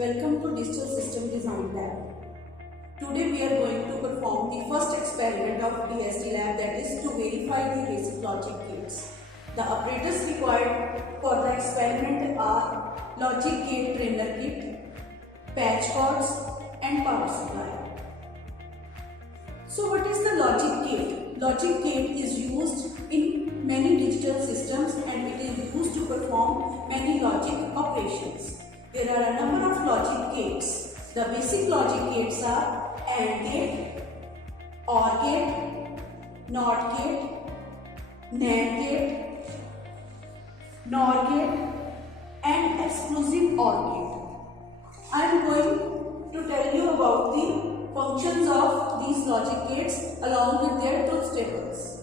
Welcome to Digital System Design Lab. Today we are going to perform the first experiment of DSD Lab, that is to verify the basic logic gates. The operators required for the experiment are logic gate trainer kit, patch cords and power supply. So what is the logic gate? Logic gate is used in many digital systems and it is used to perform many logic operations. There are a number of logic gates. The basic logic gates are AND gate, OR gate, NOT gate, NAND gate, NOR gate and exclusive OR gate. I am going to tell you about the functions of these logic gates along with their truth tables.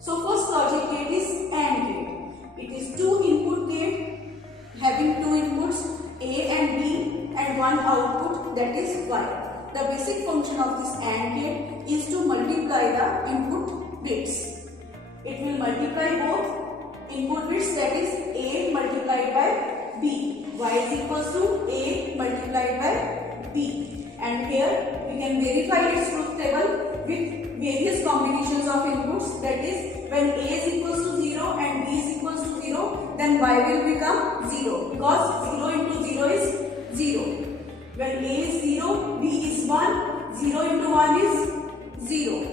So first logic gate is AND gate. It is two input gate having two inputs A and B and one output, that is Y. The basic function of this AND gate is to multiply the input bits. It will multiply both input bits, that is A multiplied by B. Y is equals to A multiplied by B. And here we can verify its truth table with various combinations of inputs, that is when A is equals to 0 and B is equals to 0, then Y will become 0 because 0 into 0 is 0. When A is 0, B is 1, 0 into 1 is 0.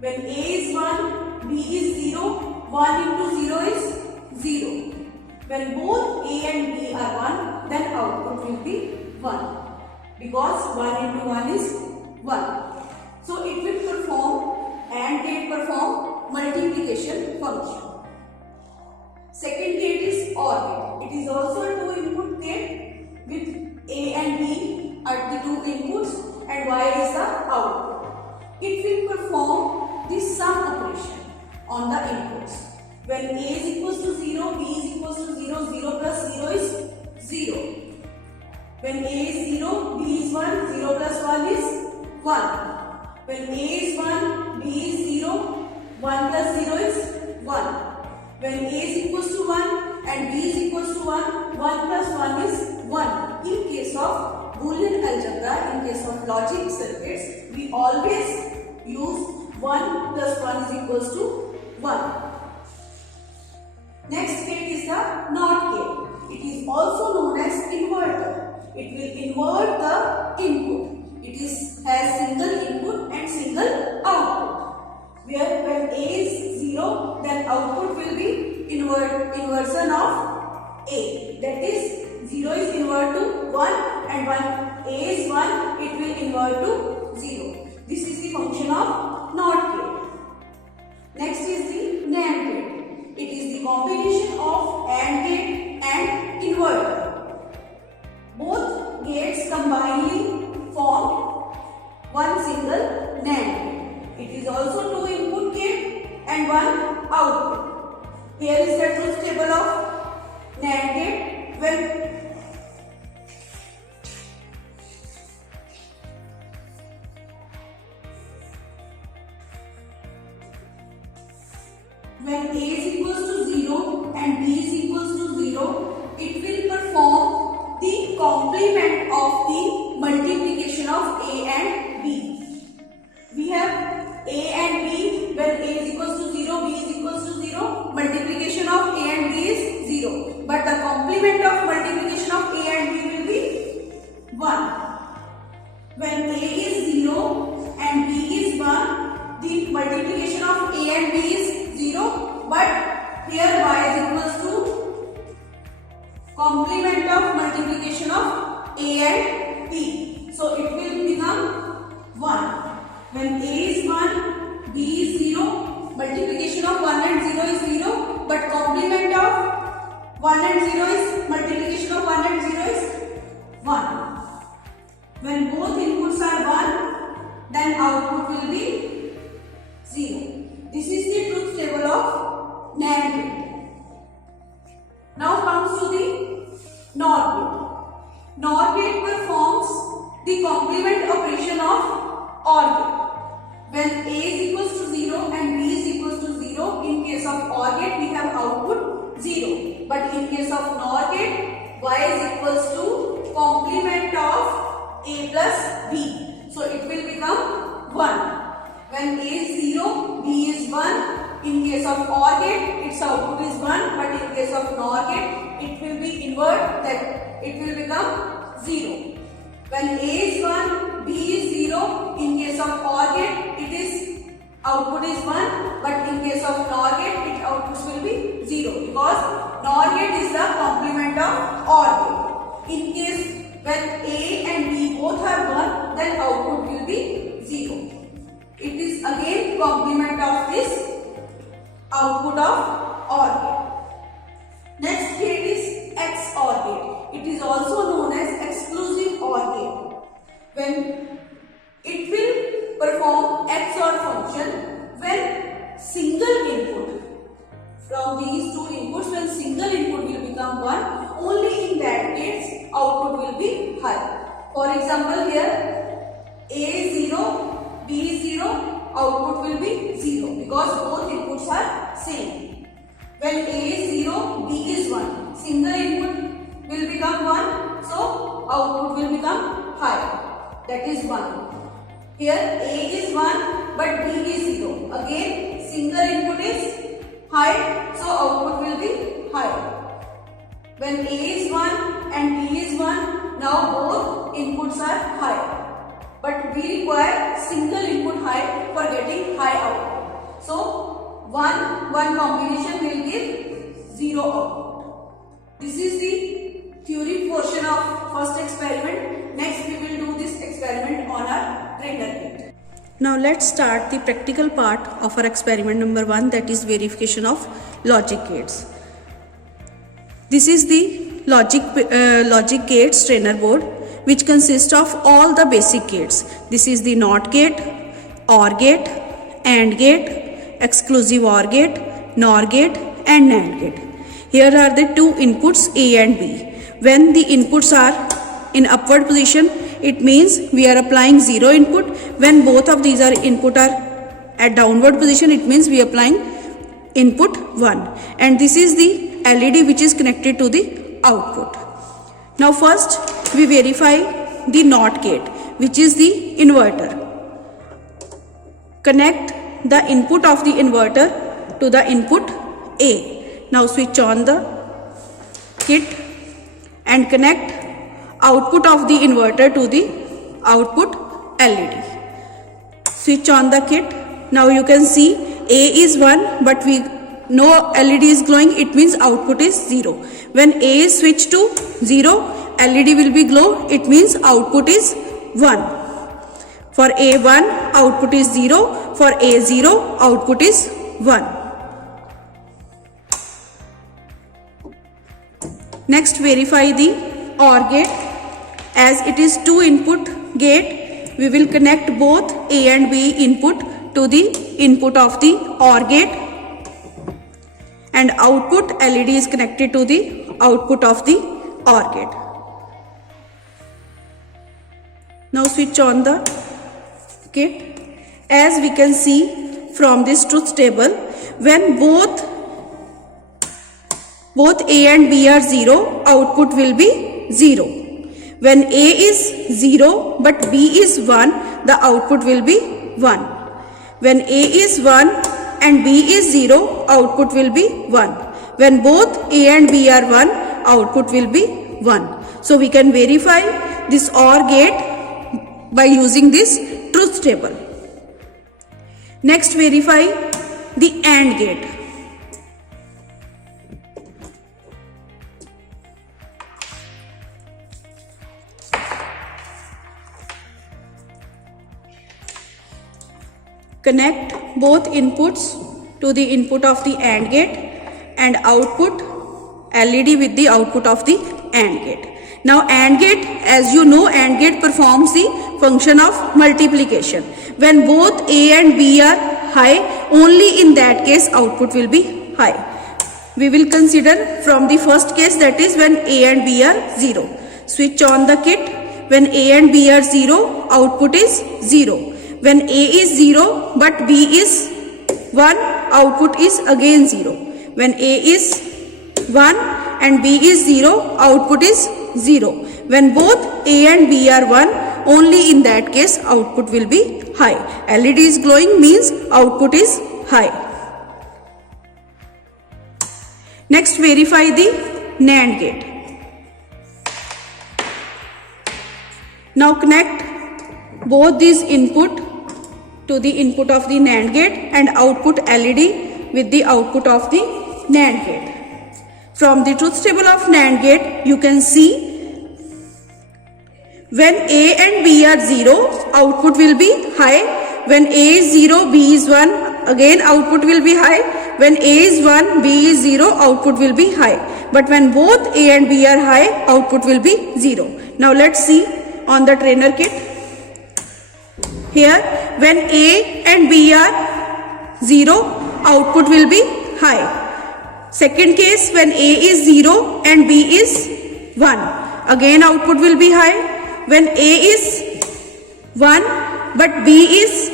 When A is 1, B is 0, 1 into 0 is 0. When both A and B are 1, then output will be 1 because 1 into 1 is 1. So it will perform, AND gate perform multiplication function. Second gate is OR gate. It is also a two input gate with A and B are the two inputs and Y is the output. It will perform the sum operation on the inputs. When A is equals to 0, B is equals to 0, 0 plus 0 is 0. When A is 0, B is 1, 0 plus 1 is 1. When A is 1, B is 0, 1 plus 0 is 1. When A is equals to 1 and B is equals to 1, 1 plus 1 is 1. In case of Boolean algebra, in case of logic circuits, we always use 1 plus 1 is equals to 1. Next gate is the NOT gate. It is also known as inverter. It will invert the input. It has single input and single output. Where when A is 0, then output will be inversion of A. That is 0 is invert to 1 and when A is 1, it will invert to 0. This is the function of NOT gate. Next is the NAND gate. It is the combination of AND gate and inverter. Both gates combinedly form one single NAND gate. It is also two input gate and one output. Here is the truth table of NAND gate. When A is equals to 0 and B is equals to 0, it will perform the complement of the multiplication of A and B. We have A and B, when A is equals to 0, B is equals to 0, multiplication of A and B is 0. But the complement of multiplication of A and B will be 1. When A is 0 and B is 1, the multiplication of A and B is 0, but here Y is equals to complement of multiplication of A and B. So it will become 1. When A is 1, B is 0, multiplication of 1 and 0 is 0, but complement of 1 and 0 is multiplication of 1 and 0 is 1. When both inputs are 1, then output will be 0. This is the truth table of NAND gate. Now comes to the NOR gate. NOR gate performs the complement operation of OR gate. When A is equals to 0 and B is equals to 0, in case of OR gate we have output 0. But in case of NOR gate, Y is equals to A plus B. So it will become 1. When A is 0, B is 1. In case of OR gate, its output is 1, but in case of NOR gate, it will be invert, that it will become 0. When A is 1, B is 0, in case of OR gate, it is output is 1, but in case of NOR gate, its outputs will be 0, because NOR gate is the complement of OR gate. In case when A and B both are 1, then output will be 0. It is again complement of this output of OR gate. Next gate is XOR gate. It is also known as exclusive OR gate. When it will perform XOR function when single input from these two inputs, when single input will become 1, only in that case output will be high. For example, here A is 0, B is 0, output will be 0 because both inputs are same. When A is 0, B is 1. Single input will become 1, so output will become high. That is 1. Here A is 1 but B is 0. Again single input is high, so output will be high. When A is 1 and B is 1, now both inputs are high. But we require single input high for getting high output. So 1 combination will give 0 output. This is the theory portion of first experiment. Next we will do this experiment on our trainer gate. Now let's start the practical part of our experiment number 1, that is verification of logic gates. This is the logic gates trainer board, which consists of all the basic gates. This is the NOT gate, OR gate, AND gate, exclusive OR gate, NOR gate and NAND gate. Here are the two inputs A and B. When the inputs are in upward position, it means we are applying 0 input. When both of these input are at downward position, it means we are applying input 1. And this is the LED which is connected to the output. Now first we verify the NOT gate, which is the inverter. Connect the input of the inverter to the input A. Now switch on the kit and connect output of the inverter to the output LED. Switch on the kit. Now you can see A is 1 but no LED is glowing, it means output is 0. When A is switched to 0, LED will be glow, it means output is 1. For A1, output is 0. For A0, output is 1. Next, verify the OR gate. As it is 2 input gate, we will connect both A and B input to the input of the OR gate, and output LED is connected to the output of the OR gate. Now switch on the kit. As we can see from this truth table, when both A and B are 0, output will be 0. When A is 0 but B is 1, the output will be 1. When A is 1 and B is 0, output will be 1. When both A and B are 1, output will be 1. So we can verify this OR gate by using this truth table. Next, verify the AND gate. Connect both inputs to the input of the AND gate and output LED with the output of the AND gate. Now AND gate, as you know, AND gate performs the function of multiplication. When both A and B are high, only in that case output will be high. We will consider from the first case, that is when A and B are 0. Switch on the kit. When A and B are 0, output is 0. When A is 0 but B is 1, output is again 0. When A is 1 and B is 0, output is 0. When both A and B are 1, only in that case output will be high. LED is glowing means output is high. Next, verify the NAND gate. Now connect both these input to the input of the NAND gate and output LED with the output of the NAND gate. From the truth table of NAND gate, you can see when A and B are 0, output will be high. When A is 0, B is 1, again output will be high. When A is 1, B is 0, output will be high. But when both A and B are high, output will be 0. Now let's see on the trainer kit. Here, when A and B are 0, output will be high. Second case, when A is 0 and B is 1, again output will be high. When A is 1 but B is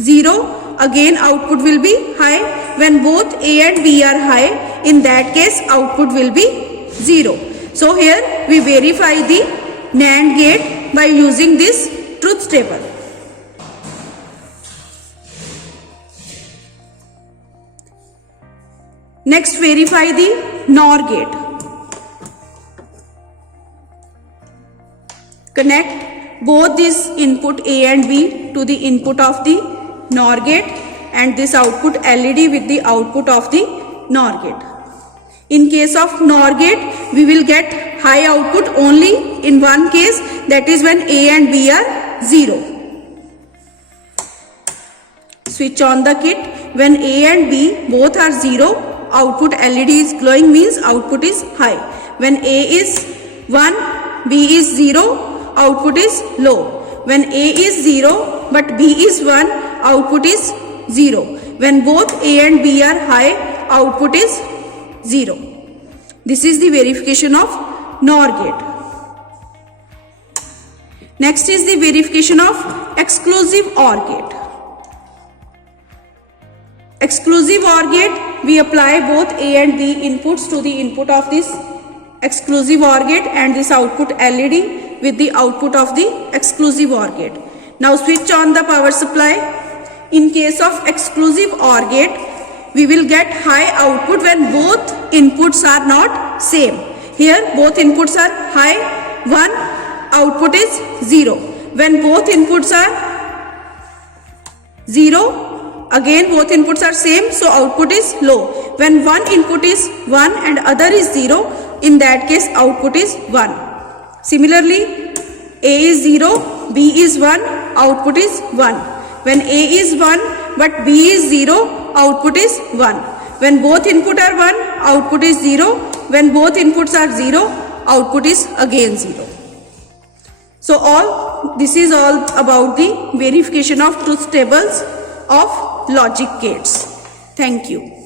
0, again output will be high. When both A and B are high, in that case output will be 0. So here we verify the NAND gate by using this truth table. Next, verify the NOR gate. Connect both this input A and B to the input of the NOR gate and this output LED with the output of the NOR gate. In case of NOR gate, we will get high output only in one case, that is when A and B are 0. Switch on the kit. When A and B both are 0, output LED is glowing means output is high. When A is 1, B is 0, output is low. When A is 0 but B is 1, output is 0. When both A and B are high, output is 0. This is the verification of NOR gate. Next is the verification of exclusive OR gate. Exclusive OR gate, we apply both A and B inputs to the input of this exclusive OR gate and this output LED with the output of the exclusive OR gate. Now switch on the power supply. In case of exclusive OR gate, we will get high output when both inputs are not same. Here both inputs are high, 1, output is 0. When both inputs are 0, again both inputs are same, so output is low. When one input is 1 and other is 0, in that case output is 1. Similarly, A is 0, B is 1, output is 1. When A is 1 but B is 0, output is 1. When both input are 1, output is 0. When both inputs are 0, output is again 0. So this is all about the verification of truth tables of logic gates. Thank you.